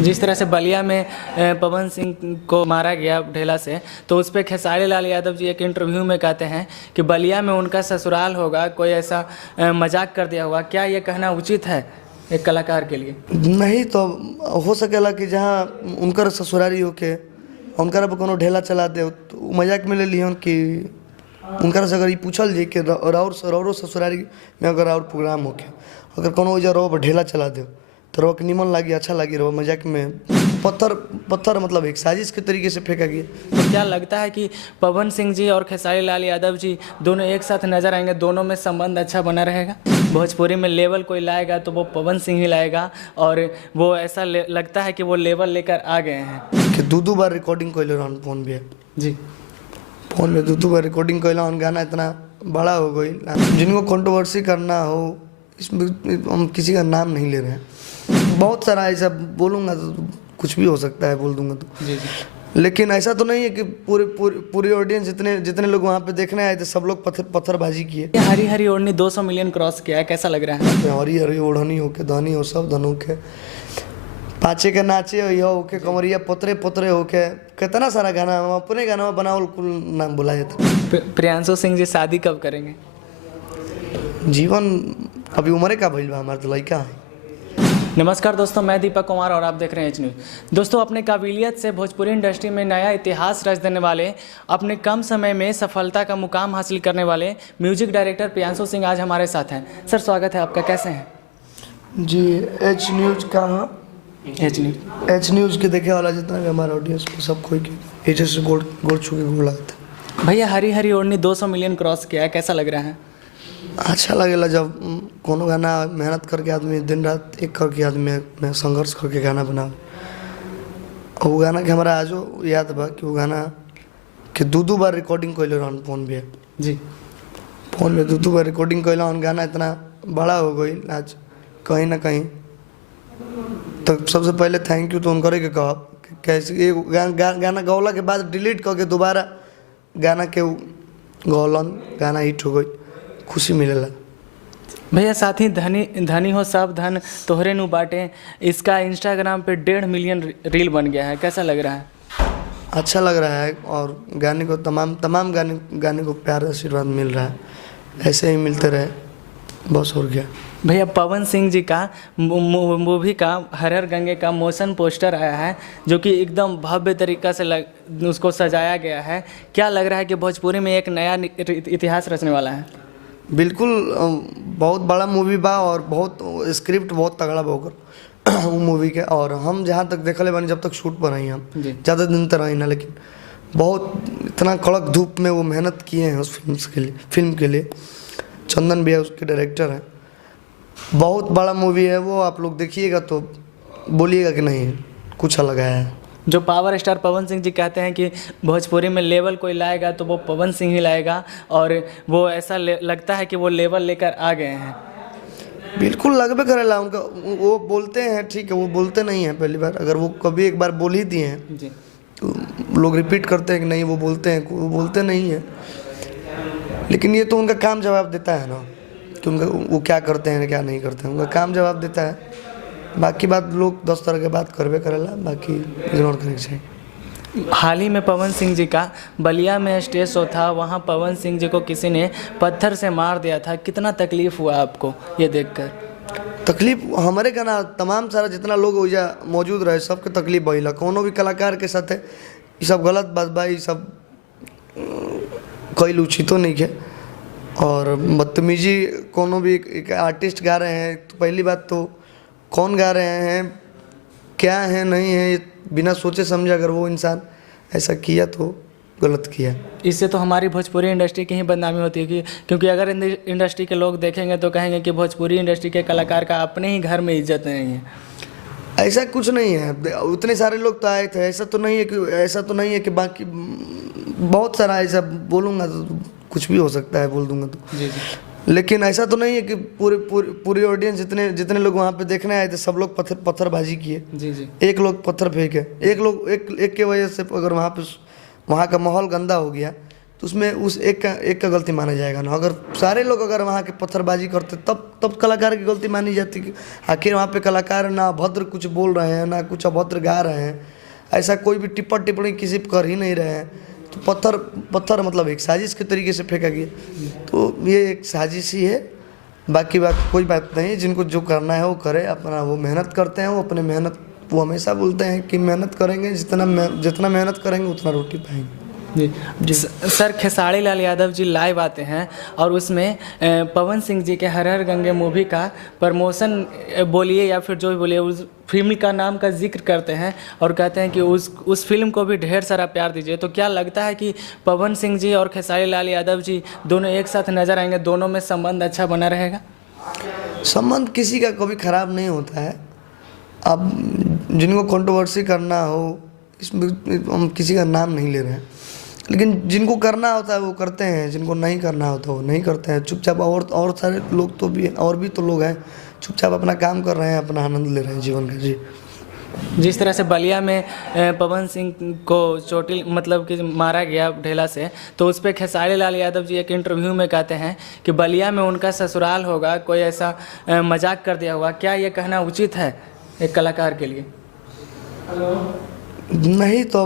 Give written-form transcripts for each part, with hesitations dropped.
जिस तरह से बलिया में पवन सिंह को मारा गया ढेला से, तो उस पर खेसारी लाल यादव जी एक इंटरव्यू में कहते हैं कि बलिया में उनका ससुराल होगा, कोई ऐसा मजाक कर दिया होगा। क्या ये कहना उचित है एक कलाकार के लिए? नहीं तो हो सकेला कि जहाँ उनकर ससुरारी होके उनकर अब कोनो ढेला चला दे तो मजाक में ले लिहन कि उनकर से अगर ये पूछल जाए कि रौरो ससुरारी में अगर और प्रोग्राम होके अगर कोनो वजह रो ढेला चला दे तो रो निमन लागी, अच्छा लागी, रो मजाक में पत्थर मतलब एक साजिश के तरीके से फेंका गया। तो क्या लगता है कि पवन सिंह जी और खेसारी लाल यादव जी दोनों एक साथ नजर आएंगे, दोनों में संबंध अच्छा बना रहेगा? भोजपुरी में लेवल कोई लाएगा तो वो पवन सिंह ही लाएगा, और वो ऐसा लगता है कि वो लेवल लेकर आ गए हैं कि दो बार रिकॉर्डिंग कैले रहन फोन पे जी। फोन में दो बार रिकॉर्डिंग कैला, गाना इतना बड़ा हो गई। जिनको कंट्रोवर्सी करना हो इसमें हम किसी का नाम नहीं ले रहे हैं। बहुत सारा ऐसा बोलूँगा तो कुछ भी हो सकता है, बोल दूंगा तो जी जी। लेकिन ऐसा तो नहीं है कि पूरी ऑडियंस जितने लोग वहाँ पे देखने आए थे सब लोग पत्थरबाजी किए। हरी हरी ओढ़नी 200 मिलियन क्रॉस किया है, कैसा लग रहा है? हरी हरी ओढ़नी होके धनी हो सब धनु के पाचे के नाचे होके कमरिया पोतरे पोतरे होके कितना सारा गाना हम अपने गाना में बनावल कुल नाम बुला जाता। प्रियांशु सिंह जी शादी कब करेंगे? जीवन अभी उम्र का भइल बा, हमारे तो लड़का है। नमस्कार दोस्तों, मैं दीपक कुमार और आप देख रहे हैं एच न्यूज़। दोस्तों, अपने काबिलियत से भोजपुरी इंडस्ट्री में नया इतिहास रच देने वाले, अपने कम समय में सफलता का मुकाम हासिल करने वाले म्यूजिक डायरेक्टर प्रियांशु सिंह आज हमारे साथ हैं। सर, स्वागत है आपका, कैसे हैं? जी, एच न्यूज़ का एच न्यूज़ के देखे वाला जितना भी हमारा ऑडियंस सब कोई के एच से गोड़ छू के गोड़ लगता है। भैया, हरी हरी ओढ़नी 200 मिलियन क्रॉस किया है, कैसा लग रहा है? अच्छा लगेला जब कोनो गाना मेहनत करके आदमी दिन रात एक करके आदमी में संघर्ष करके गाना बनावे। और वो गाना के हमारा आजो याद बा कि वो गाना कि दो बार रिकॉर्डिंग कैले रहन फोन पे जी। फोन में दो बार रिकॉर्डिंग कैला हन, गाना इतना बड़ा हो गई आज कहीं ना कहीं। तो सबसे पहले थैंक यू तो उन करे के कहब कैसे ये गाना गौला के बाद डिलीट करके दोबारा गाना के गौलन गाना हिट हो गई, खुशी मिलेला। भैया, साथ ही धनी हो सब धन तोहरे नु बाटे, इसका इंस्टाग्राम पे 1.5 मिलियन रील बन गया है, कैसा लग रहा है? अच्छा लग रहा है और गाने को तमाम गाने को प्यार आशीर्वाद मिल रहा है, ऐसे ही मिलते रहे बस, हो गया। भैया, पवन सिंह जी का मूवी का हर हर गंगे का मोशन पोस्टर आया है जो कि एकदम भव्य तरीक़ा से उसको सजाया गया है। क्या लग रहा है कि भोजपुरी में एक नया इतिहास रचने वाला है? बिल्कुल, बहुत बड़ा मूवी बा और बहुत स्क्रिप्ट बहुत तगड़ा बा ओकर वो मूवी के। और हम जहाँ तक देखले बानी, जब तक शूट पर रही हम ज़्यादा दिन तक रही ना, लेकिन बहुत इतना कड़क धूप में वो मेहनत किए हैं उस फिल्म के लिए। चंदन भैया उसके डायरेक्टर हैं। बहुत बड़ा मूवी है वो, आप लोग देखिएगा तो बोलिएगा कि नहीं कुछ अलग है। जो पावर स्टार पवन सिंह जी कहते हैं कि भोजपुरी में लेवल कोई लाएगा तो वो पवन सिंह ही लाएगा, और वो ऐसा लगता है कि वो लेवल लेकर आ गए हैं। बिल्कुल लगभग करेला उनका, वो बोलते हैं ठीक है, वो बोलते नहीं हैं पहली बार, अगर वो कभी एक बार बोल ही दिए हैं जी तो लोग रिपीट करते हैं कि नहीं वो बोलते हैं, वो बोलते नहीं हैं। लेकिन ये तो उनका काम जवाब देता है ना कि उनका वो क्या करते हैं क्या नहीं करते हैं, उनका काम जवाब देता है। बाकी बात लोग 10 तरह के बात करबे करेला, बाकी इग्नोर करने चाहिए। हाल ही में पवन सिंह जी का बलिया में स्टेज शो था, वहाँ पवन सिंह जी को किसी ने पत्थर से मार दिया था। कितना तकलीफ हुआ आपको ये देखकर? तकलीफ हमारे का ना, तमाम सारा जितना लोग वजह मौजूद रहे सबके तकलीफ भइला। कोनो भी कलाकार के साथ ये सब गलत बात बा, ये सब कई उचितो नहीं है। और बदतमीजी कोनो भी एक आर्टिस्ट गा रहे हैं तो पहली बात तो कौन गा रहे हैं, क्या है नहीं है, ये बिना सोचे समझे अगर वो इंसान ऐसा किया तो गलत किया। इससे तो हमारी भोजपुरी इंडस्ट्री की ही बदनामी होती है क्योंकि अगर इंडस्ट्री के लोग देखेंगे तो कहेंगे कि भोजपुरी इंडस्ट्री के कलाकार का अपने ही घर में इज्जत नहीं है। ऐसा कुछ नहीं है, उतने सारे लोग तो आए थे, ऐसा तो नहीं है कि बाकी बहुत सारा ऐसा बोलूँगा तो कुछ भी हो सकता है, बोल दूंगा तो जी। लेकिन ऐसा तो नहीं है कि पूरी ऑडियंस जितने लोग वहाँ पे देखने आए थे सब लोग पत्थरबाजी किए। जी। एक लोग पत्थर फेंके, एक के वजह से अगर वहाँ का माहौल गंदा हो गया तो उसमें उस एक का गलती माना जाएगा ना। अगर सारे लोग अगर वहाँ के पत्थरबाजी करते तब कलाकार की गलती मानी जाती कि आखिर वहाँ पे कलाकार ना अभद्र कुछ बोल रहे हैं ना कुछ अभद्र गा रहे हैं, ऐसा कोई भी टिप्पणी किसी पर कर ही नहीं रहे हैं। तो पत्थर मतलब एक साजिश के तरीके से फेंका गया, तो ये एक साजिश ही है। बाकी बात कोई बात नहीं, जिनको जो करना है वो करे, अपना वो मेहनत करते हैं, वो अपने मेहनत, वो हमेशा बोलते हैं कि मेहनत करेंगे, जितना मेहनत करेंगे उतना रोटी पाएंगे। जी सर, खेसारी लाल यादव जी लाइव आते हैं और उसमें पवन सिंह जी के हर हर गंगे मूवी का प्रमोशन बोलिए या फिर जो भी बोलिए उस फिल्म का नाम का जिक्र करते हैं और कहते हैं कि उस फिल्म को भी ढेर सारा प्यार दीजिए। तो क्या लगता है कि पवन सिंह जी और खेसारी लाल यादव जी दोनों एक साथ नजर आएंगे, दोनों में संबंध अच्छा बना रहेगा? संबंध किसी का कभी खराब नहीं होता है। अब जिनको कंट्रोवर्सी करना हो, इसमें हम किसी का नाम नहीं ले रहे हैं, लेकिन जिनको करना होता है वो करते हैं, जिनको नहीं करना होता वो नहीं करते हैं चुपचाप। और सारे लोग तो भी, और भी तो लोग हैं चुपचाप अपना काम कर रहे हैं, अपना आनंद ले रहे हैं जीवन का। जी, जिस तरह से बलिया में पवन सिंह को चोटिल मतलब कि मारा गया ढेला से, तो उस पर खेसारी लाल यादव जी एक इंटरव्यू में कहते हैं कि बलिया में उनका ससुराल होगा, कोई ऐसा मजाक कर दिया होगा। क्या ये कहना उचित है एक कलाकार के लिए? नहीं तो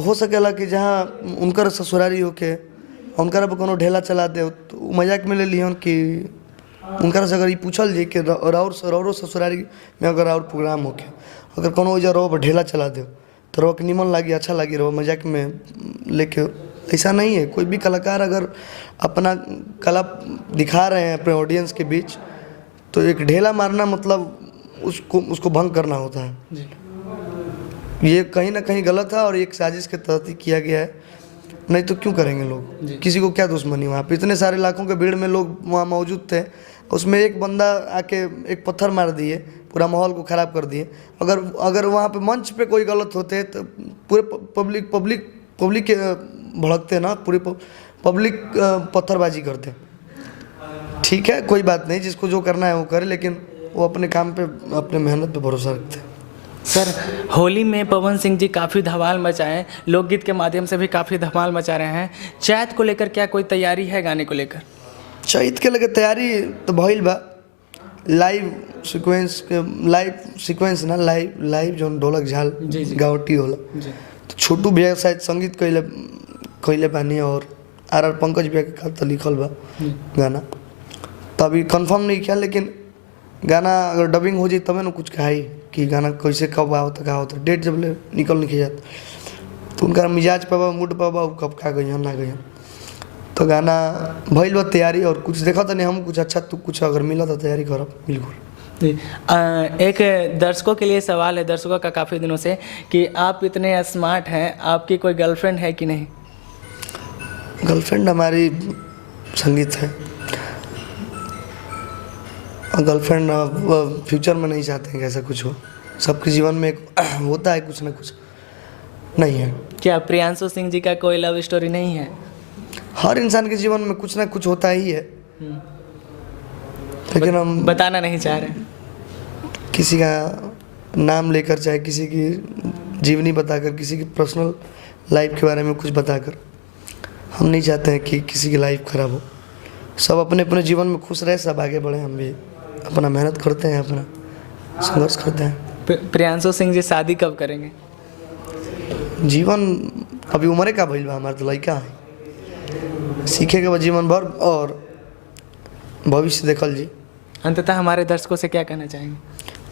हो सकेला कि जहाँ उनकर ससुरारी होके उनकर अब कोनो ढेला चला दे तो मजाक में ले लिहन कि उनकर से अगर ये पूछल जाए कि रौरो ससुरारी में अगर और प्रोग्राम होके अगर कोनो वजह रो ढेला चला दे तो रो के निमन लागी, अच्छा लागी, रो मजाक में लेके। ऐसा नहीं है, कोई भी कलाकार अगर अपना कला दिखा रहे हैं अपने ऑडियंस के बीच, तो एक ढेला मारना मतलब उसको भंग करना होता है जी। ये कहीं ना कहीं गलत है और एक साजिश के तहत ही किया गया है, नहीं तो क्यों करेंगे लोग? किसी को क्या दुश्मनी? वहाँ पे इतने सारे लाखों के भीड़ में लोग वहाँ मौजूद थे, उसमें एक बंदा आके एक पत्थर मार दिए, पूरा माहौल को ख़राब कर दिए। अगर वहाँ पे मंच पे कोई गलत होते तो पूरे पब्लिक के भड़कते ना, पूरी पब्लिक पत्थरबाजी करते। ठीक है, कोई बात नहीं, जिसको जो करना है वो करे, लेकिन वो अपने काम पे, अपने मेहनत पे भरोसा रखते हैं। सर, होली में पवन सिंह जी काफ़ी धमाल मचाएं, लोकगीत के माध्यम से भी काफ़ी धमाल मचा रहे हैं। चैत को लेकर क्या कोई तैयारी है गाने को लेकर? चैत के लेकर तैयारी तो भइल बा, लाइव सीक्वेंस ना, लाइव जो ढोलक झाल गावटी होला, तो छोटू भैया शायद संगीत कइले बानी और आर पंकज भैया के खाते लिखल बा गाना। तो अभी कंफर्म नहीं किया, लेकिन गाना अगर डबिंग हो जाए तबे ना कुछ कहाई कि गाना कैसे कब आवता का होता। डेट जब ले निकल नहीं जाता तो उनका मिजाज पे बा, मूड पे बा, कब का गई ना गई। तो गाना भइल बा तैयारी, और कुछ देखा तो नहीं हम कुछ अच्छा, तो कुछ अगर मिला तो तैयारी करब बिल्कुल। एक दर्शकों के लिए सवाल है, दर्शकों का काफ़ी दिनों से, कि आप इतने स्मार्ट हैं, आपकी कोई गर्लफ्रेंड है कि नहीं? गर्लफ्रेंड हमारी संगीत है, और गर्लफ्रेंड फ्यूचर में नहीं चाहते हैं कि ऐसा कुछ हो। सबके जीवन में होता है कुछ ना कुछ, नहीं है। क्या प्रियांशु सिंह जी का कोई लव स्टोरी नहीं है? हर इंसान के जीवन में कुछ ना कुछ होता ही है, लेकिन हम बताना नहीं चाह रहे। किसी का नाम लेकर, चाहे किसी की जीवनी बताकर, किसी की पर्सनल लाइफ के बारे में कुछ बताकर, हम नहीं चाहते हैं कि किसी की लाइफ खराब हो। सब अपने अपने जीवन में खुश रहे, सब आगे बढ़े। हम भी अपना मेहनत करते हैं, अपना संघर्ष करते हैं। प्रियांशु सिंह जी शादी कब करेंगे? जीवन अभी उम्र का भइल बा, हमारे तो लड़का है, सीखे के बाद जीवन भर और भविष्य देखल जी। अंततः हमारे दर्शकों से क्या कहना चाहेंगे?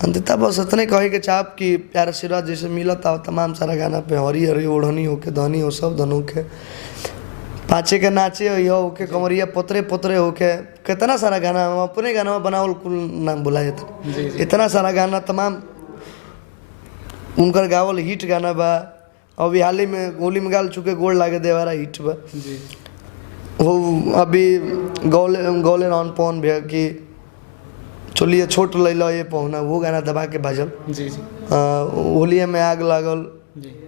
अंततः बस इतने कहे के चाप कि प्यार आशीर्वाद जैसे मिला था तमाम सारा गाना पे, हरी हरी ओढ़नी होके, धनी हो सब धनु के, पाँचे के नाचे हो होके, कमरिया पोतरे पोतरे होके, कितना सारा गाना हम अपने गाना में बनावल कुल नाम बुला जाता। इतना सारा गाना तमाम उनकर गावल हिट गाना बा। अभी हाल ही में होली में गाल चुके गोड़ लागे देवारा हिट बा। वो अभी गौले ऑन पौन भैया की चलिए छोट ले लो ये पहुना, वो गाना दबा के बाजल। होलिया में आग लागल,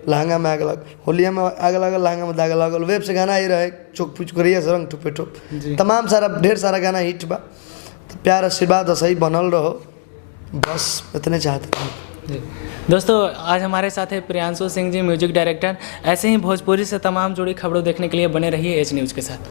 लहंगा में आग लग, होलिया में आग लागल, लहंगा में दाग लागल, वेब से गाना ही रहे, चोक पुच करिए सरंग ठुपे ठुप, तमाम सारा ढेर सारा गाना हिट बा। तो प्यार आशीर्वाद सही बनल रहो, बस इतने चाहते हैं। जी। दोस्तों आज हमारे साथ है प्रियांशु सिंह जी, म्यूजिक डायरेक्टर। ऐसे ही भोजपुरी से तमाम जुड़ी खबरों देखने के लिए बने रहिए एच न्यूज़ के साथ।